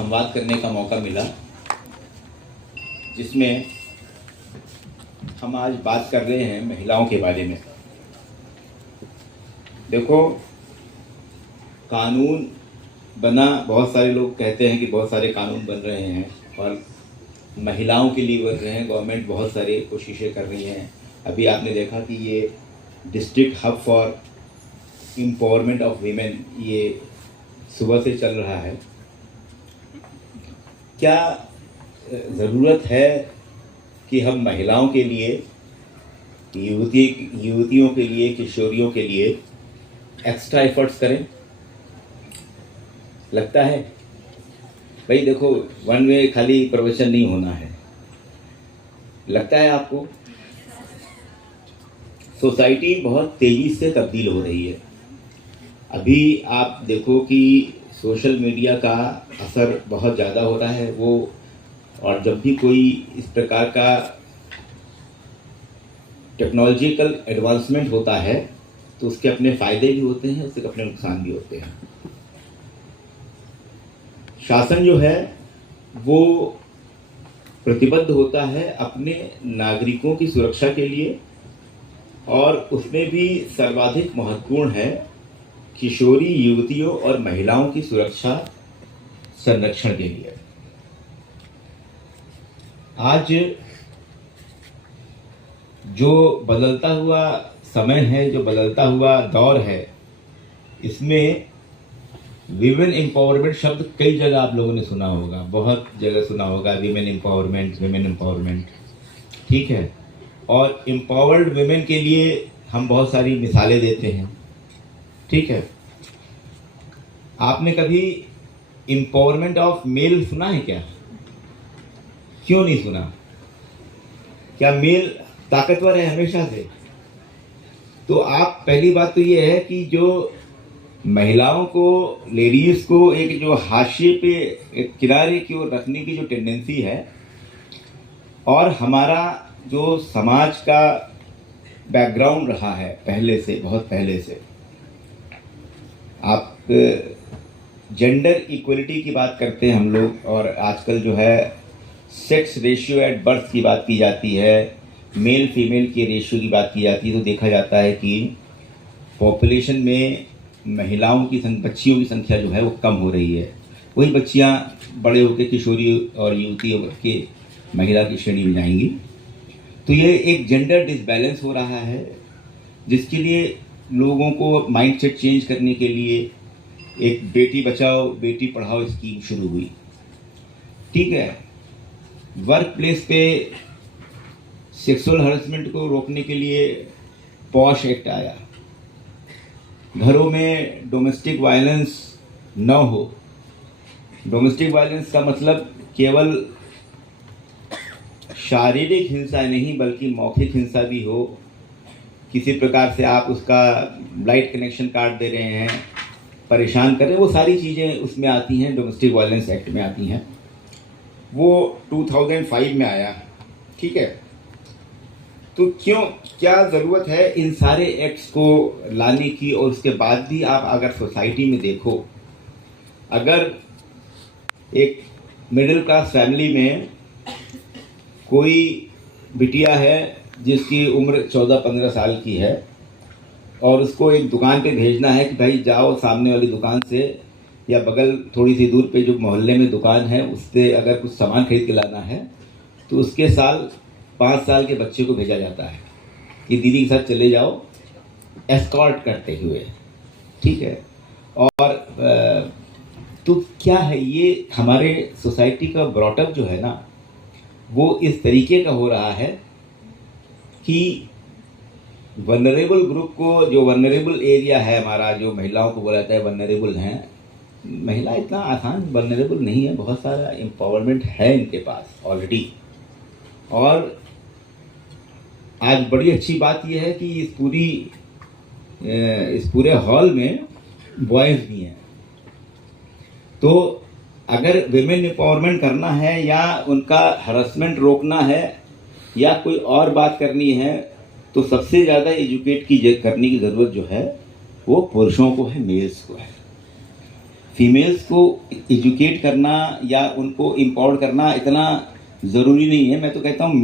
संवाद करने का मौका मिला, जिसमें हम आज बात कर रहे हैं महिलाओं के बारे में। देखो, कानून बना, बहुत सारे लोग कहते हैं कि बहुत सारे कानून बन रहे हैं और महिलाओं के लिए बन रहे हैं। गवर्नमेंट बहुत सारी कोशिशें कर रही हैं। अभी आपने देखा कि ये district hub for empowerment of women ये सुबह से चल रहा है। क्या ज़रूरत है कि हम महिलाओं के लिए, युवतियों के लिए, किशोरियों के लिए एक्स्ट्रा एफर्ट्स करें? लगता है भाई, देखो, वन वे खाली प्रवचन नहीं होना है। लगता है आपको? सोसाइटी बहुत तेज़ी से तब्दील हो रही है। अभी आप देखो कि सोशल मीडिया का असर बहुत ज़्यादा हो रहा है वो, और जब भी कोई इस प्रकार का टेक्नोलॉजिकल एडवांसमेंट होता है तो उसके अपने फ़ायदे भी होते हैं, उसके अपने नुकसान भी होते हैं। शासन जो है वो प्रतिबद्ध होता है अपने नागरिकों की सुरक्षा के लिए, और उसमें भी सर्वाधिक महत्वपूर्ण है किशोरी, युवतियों और महिलाओं की सुरक्षा संरक्षण के लिए। आज जो बदलता हुआ समय है, जो बदलता हुआ दौर है, इसमें विमेन एम्पावरमेंट शब्द कई जगह आप लोगों ने सुना होगा, बहुत जगह सुना होगा। विमेन एम्पावरमेंट, ठीक है। और एम्पावर्ड विमेन के लिए हम बहुत सारी मिसालें देते हैं, ठीक है। आपने कभी एम्पावरमेंट ऑफ मेल सुना है क्या? क्यों नहीं सुना? क्या मेल ताकतवर है हमेशा से? तो आप, पहली बात तो ये है कि जो महिलाओं को, लेडीज़ को एक जो हाशिए पे, एक किनारे की ओर रखने की जो टेंडेंसी है, और हमारा जो समाज का बैकग्राउंड रहा है पहले से, बहुत पहले से, आप जेंडर इक्वलिटी की बात करते हैं हम लोग, और आजकल जो है सेक्स रेशियो एट बर्थ की बात की जाती है, मेल फीमेल के रेशियो की बात की जाती है, तो देखा जाता है कि पॉपुलेशन में महिलाओं की बच्चियों की संख्या जो है वो कम हो रही है। वही बच्चियां बड़े होकर किशोरी और युवती होकर के महिला की श्रेणी में जाएंगी। तो ये एक जेंडर डिसबैलेंस हो रहा है, जिसके लिए लोगों को माइंडसेट चेंज करने के लिए एक बेटी बचाओ बेटी पढ़ाओ स्कीम शुरू हुई, ठीक है। वर्क प्लेस पे सेक्सुअल हरासमेंट को रोकने के लिए पॉश एक्ट आया। घरों में डोमेस्टिक वायलेंस न हो। डोमेस्टिक वायलेंस का मतलब केवल शारीरिक हिंसा नहीं, बल्कि मौखिक हिंसा भी हो। किसी प्रकार से आप उसका लाइट कनेक्शन काट दे रहे हैं, परेशान कर रहे हैं, वो सारी चीज़ें उसमें आती हैं, डोमेस्टिक वायलेंस एक्ट में आती हैं। वो 2005 में आया, ठीक है। तो क्या ज़रूरत है इन सारे एक्ट्स को लाने की? और उसके बाद भी आप अगर सोसाइटी में देखो, अगर एक मिडिल क्लास फैमिली में कोई बिटिया है जिसकी उम्र 14-15 साल की है, और उसको एक दुकान पे भेजना है कि भाई जाओ सामने वाली दुकान से या बगल थोड़ी सी दूर पे जो मोहल्ले में दुकान है उससे अगर कुछ सामान खरीद के लाना है, तो उसके 5 साल के बच्चे को भेजा जाता है कि दीदी के साथ चले जाओ, एस्कॉर्ट करते हुए, ठीक है। और तो क्या है, ये हमारे सोसाइटी का ब्रॉटअप जो है ना, वो इस तरीके का हो रहा है कि वनरेबल ग्रुप को, जो वनरेबल एरिया है हमारा, जो महिलाओं को बोला जाता है वनरेबल हैं, महिला इतना आसान वनरेबल नहीं है, बहुत सारा एम्पावरमेंट है इनके पास ऑलरेडी। और आज बड़ी अच्छी बात यह है कि इस पूरे हॉल में बॉयज़ भी हैं। तो अगर विमेन एम्पावरमेंट करना है या उनका हरासमेंट रोकना है या कोई और बात करनी है, तो सबसे ज़्यादा एजुकेट करने की ज़रूरत जो है वो पुरुषों को है, मेल्स को है। फीमेल्स को एजुकेट करना या उनको एम्पावर करना इतना ज़रूरी नहीं है। मैं तो कहता हूँ